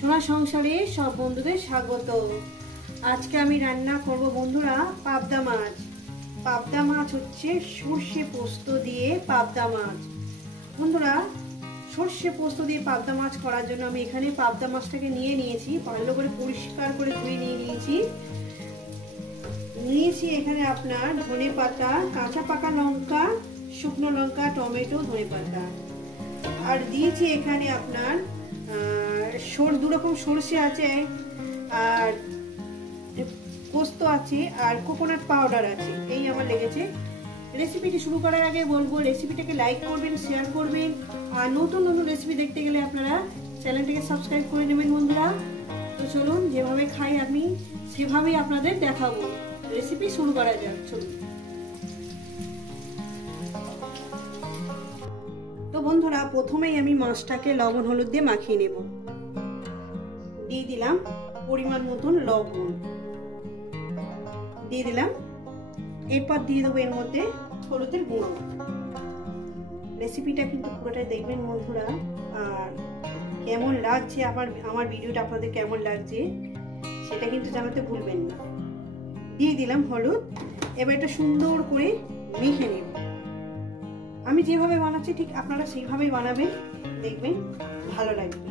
সোনা সংসারে সব বন্ধুদের স্বাগত। আজকে আমি রান্না করব বন্ধুরা পাবদা মাছ। পাবদা মাছ হচ্ছে সর্ষে পোস্ত দিয়ে পাবদা মাছ। বন্ধুরা সর্ষে পোস্ত দিয়ে পাবদা মাছ করার জন্য আমি এখানে পাবদা মাছটাকে নিয়ে নিয়েছি, ভালো করে পরিষ্কার করে ধুয়ে নিয়েছি এখানে আপনার ধনে পাতা, কাঁচা পাকা লঙ্কা, শুকনো লঙ্কা, টমেটো, ধনে পাতা, আর দিয়েছি এখানে আপনার দু রকম সরষে আছে, আর পোস্ত আছে, আর কোকোনাট পাউডার আছে। এই আমার লেগেছে। রেসিপিটি শুরু করার আগে বলবো রেসিপিটাকে লাইক করবেন, শেয়ার করবেন, আর নতুন নতুন রেসিপি দেখতে গেলে আপনারা চ্যানেলটাকে সাবস্ক্রাইব করে নেবেন বন্ধুরা। তো চলুন, যেভাবে খাই আমি সেভাবেই আপনাদের দেখাবো। রেসিপি শুরু করা যাক, চলুন। তো বন্ধুরা প্রথমেই আমি মাছটাকে লবণ হলুদ দিয়ে মাখিয়ে নেব। দিয়ে দিলাম পরিমাণ মতন লবণ, দিয়ে দিলাম, এরপর দিয়ে দেবো এর মধ্যে হলুদের গুঁড়ো। রেসিপিটা কিন্তু পুরোটাই দেখবেন বন্ধুরা, আর কেমন লাগছে আমার ভিডিওটা আপনাদের কেমন লাগছে সেটা কিন্তু জানাতে ভুলবেন না। দিয়ে দিলাম হলুদ। এবার এটা সুন্দর করে মেখে নেব। আমি যেভাবে বানাচ্ছি ঠিক আপনারা সেইভাবেই বানাবেন, দেখবেন ভালো লাগবে।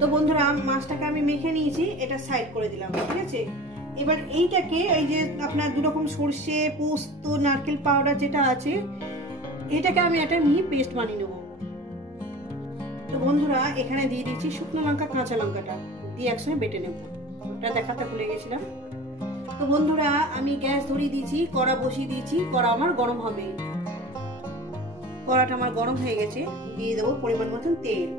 তো বন্ধুরা মাছটাকে আমি মেখে নিয়েছি, এটা সাইড করে দিলাম, ঠিক আছে। এবার এইটাকে এই যে আপনার দু রকম সরষে, পোস্ত, নারকেল পাউডার যেটা আছে, এটাকে আমি একটা মিহি পেস্ট বানিয়ে নেব। তো বন্ধুরা এখানে দিয়ে দিচ্ছি শুকনো লঙ্কা, কাঁচা লঙ্কাটা দিয়ে একসঙ্গে বেটে নেব। ওটা দেখাতে ভুলে গেছিলাম। তো বন্ধুরা আমি গ্যাস ধরিয়ে দিয়েছি, কড়া বসিয়ে দিয়েছি, কড়া আমার গরম হবে। কড়াটা আমার গরম হয়ে গেছে, দিয়ে দেবো পরিমাণ মতন তেল।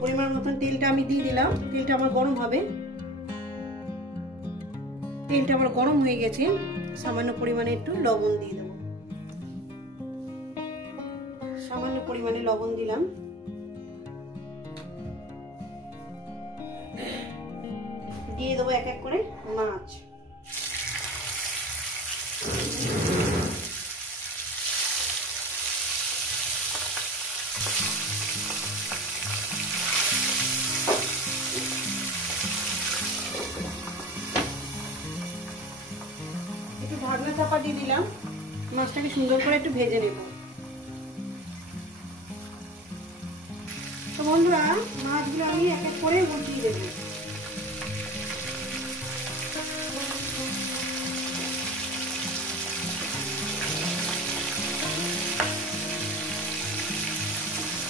পরিমাণ মতন তেলটা আমি দিয়ে দিলাম। তেলটা আমার গরম হবে। তেলটা আমার গরম হয়ে গেছে, সামান্য পরিমাণে একটু লবণ দিয়ে দেবো। সামান্য পরিমাণে লবণ দিলাম। দিয়ে দেবো এক এক করে মাছ। একটু ঢাকনা চাপা দিয়ে দিলাম, মাছটাকে সুন্দর করে একটু ভেজে নেব। তো বন্ধুরা মাছগুলো আমি এক এক করে উঠিয়ে দেবো।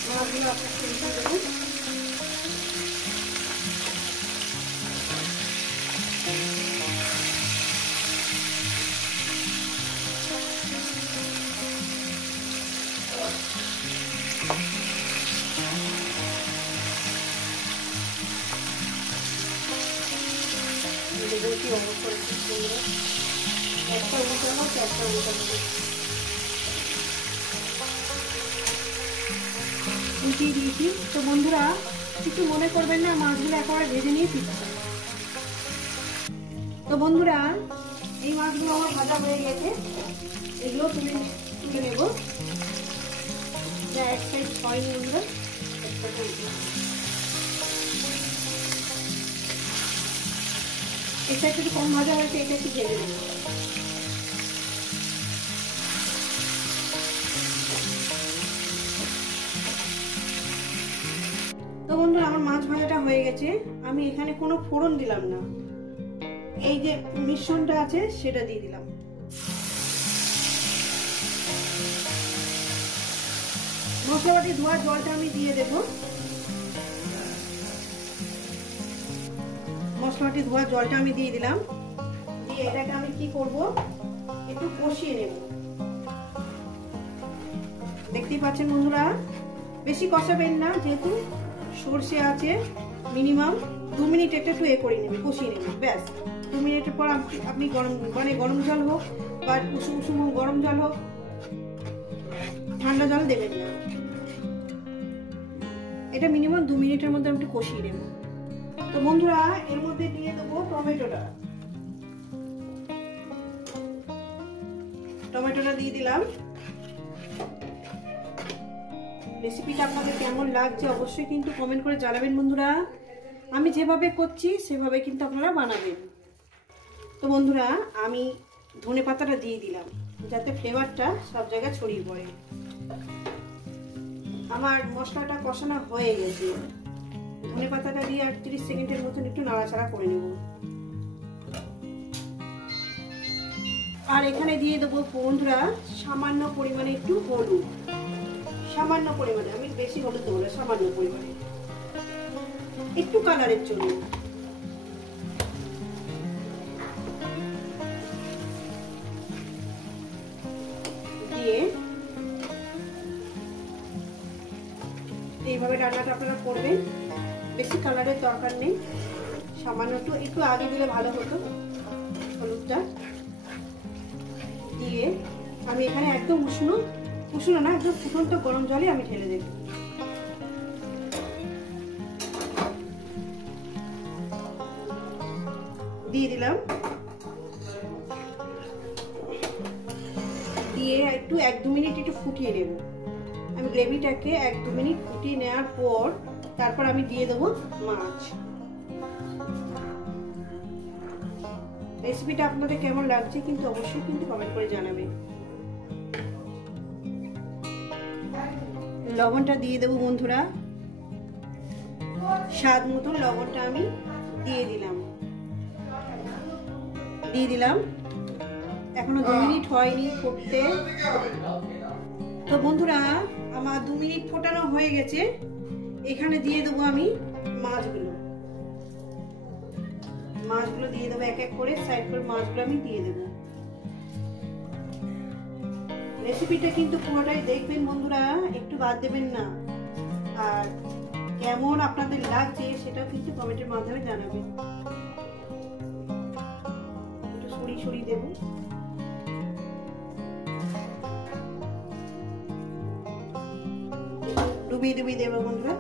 মাছগুলো আপনাকে উঠিয়ে দেবো। কি অবস্থা একটা উল্টে হচ্ছে, একটা উল্টে উঠিয়ে দিয়েছি। তো বন্ধুরা কিছু মনে করবেন না, মাছগুলো একেবারে ভেজে নিয়ে ফিরছে। তো বন্ধুরা এই মাছগুলো আমার ভাজা হয়ে গেছে, এগুলো তুলে নেব। এক সাইড হয়নি বন্ধুরা, এটা একটু কম ভাজা হয়েছে, এটা একটু ভেজে নেব। তো বন্ধুরা আমার মাছ ভাজাটা হয়ে গেছে। আমি এখানে কোনো ফোড়ন দিলাম না, এই যে মিশ্রণটা আছে সেটা দিয়ে দিলাম। মশলাটি ধোয়ার জলটা আমি দিয়ে দেব। মশলাটি ধোয়ার জলটা আমি দিয়ে দিলাম। দিয়ে এটাকে আমি কি করব, একটু কষিয়ে নেব। দেখতেই পাচ্ছেন বন্ধুরা, বেশি কষাবেন না, যেহেতু সরষে আছে। মিনিমাম 2 মিনিট একটু করে নেবেন, কষিয়ে নেবেন, ব্যাস। 2 মিনিটের পর আপনি গরম জল হোক বা উষুম গরম জল হোক, ঠান্ডা জল দেবেন না। এটা মিনিমাম 2 মিনিটের মধ্যে আমি একটু কষিয়ে নেব। তো বন্ধুরা এর মধ্যে দিয়ে দেবো টমেটোটা। টমেটোটা দিয়ে দিলাম। রেসিপিটা আপনাদের কেমন লাগছে অবশ্যই কিন্তু কমেন্ট করে জানাবেন বন্ধুরা। আমি যেভাবে করছি সেভাবে কিন্তু আপনারা বানাবেন। তো বন্ধুরা আমি ধনেপাতাটা দিয়ে দিলাম যাতে ফ্লেভারটা সব জায়গায় ছড়িয়ে পড়ে। আমার মশলাটা কষানো হয়ে গেছে। ধনেপাতাটা দিয়ে 30 সেকেন্ডের মতন একটু নাড়াচাড়া করে নেব। আর এখানে দিয়ে দেবো বন্ধুরা সামান্য পরিমাণে একটু হলুদ। সামান্য পরিমাণে, আমি বেশি হলুদ দেবো না, সামান্য পরিমাণে একটু কালারের জন্য। দিয়ে এইভাবে রান্নাটা আপনারা করবেন। বেশি কালারের দরকার নেই, সামান্য একটু আগে দিলে ভালো হতো হলুদটা। দিয়ে আমি এখানে একদম উষ্ণ না, একদম ফুটন্ত গরম জলে আমি ঢেলে দেব। দিয়ে দিলাম। দিয়ে একটু 1-2 মিনিট একটু ফুটিয়ে নেব। আমি গ্রেভিটাকে 1-2 মিনিট ফুটিয়ে নেওয়ার পর তারপর আমি দিয়ে দেবো মাছ। রেসিপিটা আপনাদের কেমন লাগছে কিন্তু অবশ্যই কিন্তু কমেন্ট করে জানাবেন। লবণটা দিয়ে দেবো বন্ধুরা, স্বাদ মতন লবণটা আমি দিয়ে দিলাম। এখনো 2 মিনিট হয়নি ফুটতে। তো বন্ধুরা আমার 2 মিনিট ফোটানো হয়ে গেছে। এখানে দিয়ে দেবো আমি মাছগুলো দিয়ে দেবো এক এক করে, সাইড করে মাছগুলো আমি দিয়ে দেবো। রেসিপিটা কিন্তু পুরোটাই দেখবেন বন্ধুরা, একটু বাদ দেবেন না। আর কেমন আপনাদের লাগছে সেটাও কিন্তু কমেন্টের মাধ্যমে জানাবেন। একটু সরিয়ে দেব। ডুবিয়ে দেবো বন্ধুরা।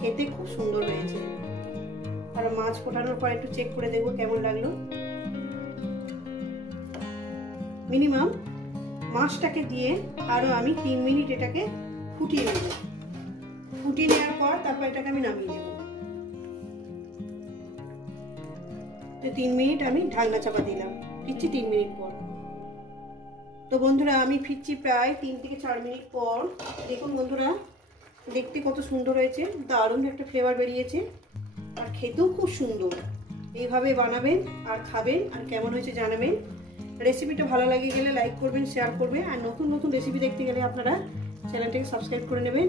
খেতে খুব সুন্দর হয়েছে। আর মাছ ফোটানোর পর একটু চেক করে দেখবো কেমন লাগলো। মিনিমাম মাছটাকে দিয়ে আরো আমি 3 মিনিট এটাকে ফুটিয়ে নেব। ফুটিয়ে নেওয়ার পর তারপর এটাকে আমি নামিয়ে দেব। তো 3 মিনিট আমি ঢাকনা চাপা দিলাম, ফিরছি 3 মিনিট পর। তো বন্ধুরা আমি ফিরছি প্রায় 3 থেকে 4 মিনিট পর। দেখুন বন্ধুরা দেখতে কত সুন্দর হয়েছে, দারুণ একটা ফ্লেভার বেরিয়েছে আর খেতেও খুব সুন্দর। এইভাবে বানাবেন আর খাবেন আর কেমন হয়েছে জানাবেন। রেসিপিটা ভালো লাগে গেলে লাইক করবেন, শেয়ার করবেন। আর নতুন নতুন রেসিপি দেখতে গেলে আপনারা চ্যানেলটাকে সাবস্ক্রাইব করে নেবেন।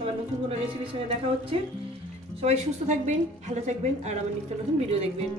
আবার নতুন কোনো রেসিপির সঙ্গে দেখা হচ্ছে। সবাই সুস্থ থাকবেন, ভালো থাকবেন আর আমার নিত্য নতুন ভিডিও দেখবেন।